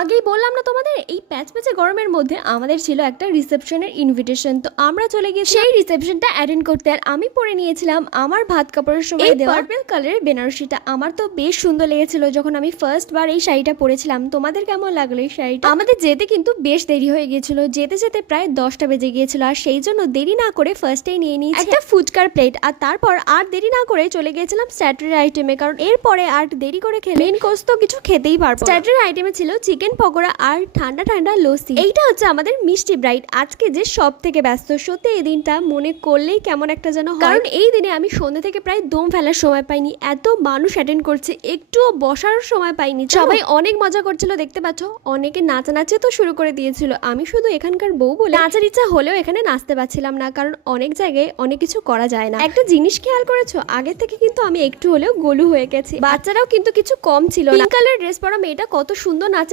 আগেই বললাম না তোমাদের এই প্যাচ প্যাচে গরমের মধ্যে আমাদের ছিল একটা রিসেপশনের ইনভিটেশন তো আমরা চলে গিয়ে সেই রিসেপশনটা অ্যাটেন্ড করতে আর আমি পরে নিয়েছিলাম আমার ভাত কাপড়ের সময় দেওয়া পার্পল কালারের বেনারসিটা। আমার তো বেশ সুন্দর লেগেছিল যখন আমি ফার্স্ট বার এই শাড়িটা পরেছিলাম। তোমাদের কেমন লাগল এই শাড়িটা? আমাদের যেতে কিন্তু বেশ দেরি হয়ে গিয়েছিল। যেতে যেতে প্রায় দশটা বেজে গিয়েছিল আর সেই জন্য দেরি না করে ফার্স্টেই নিয়ে নিয়েছি। একটা ফুচকার প্লেট আর তারপর আর দেরি না করে চলে গিয়েছিলাম স্ট্যাটারি আইটেমে কারণ এরপরে আর দেরি করে খেলে মেন কোর্স তো কিছু খেতেই পারব স্ট্যাটারি আইটেমে ছিল চিকেন পকোড়া আর ঠান্ডা ঠান্ডা লস্যি। এইটা হচ্ছে আমাদের মিষ্টি ব্রাইট। আজকে যে সব থেকে ব্যস্ত সত্যি এই দিনটা মনে করলেই কেমন একটা যেন কারণ এই দিনে আমি সন্ধ্যে থেকে প্রায় দম ফেলার সময় পাইনি। এত মানুষ অ্যাটেন্ড করছে একটুও বসার সময় পাইনি। সবাই অনেক মজা করছিল দেখতে পাচ্ছ? অনেকে নাচানাচি তো শুরু করে দিয়েছিল। আমি শুধু এখানকার বউ বলে নাচার ইচ্ছা হলেও এখানে নাচতে পারছিলাম না। কারণ অনেক জায়গায় অনেক কিছু করা যায় না। একটা জিনিস খেয়াল করেছ? আগে থেকে কিন্তু আমি একটু হলেও গোলু হয়ে গেছি। বাচ্চারাও কিন্তু কিছু কম ছিল পিঙ্ক কালার ড্রেস পরা মেয়েটা কত সুন্দর নাচের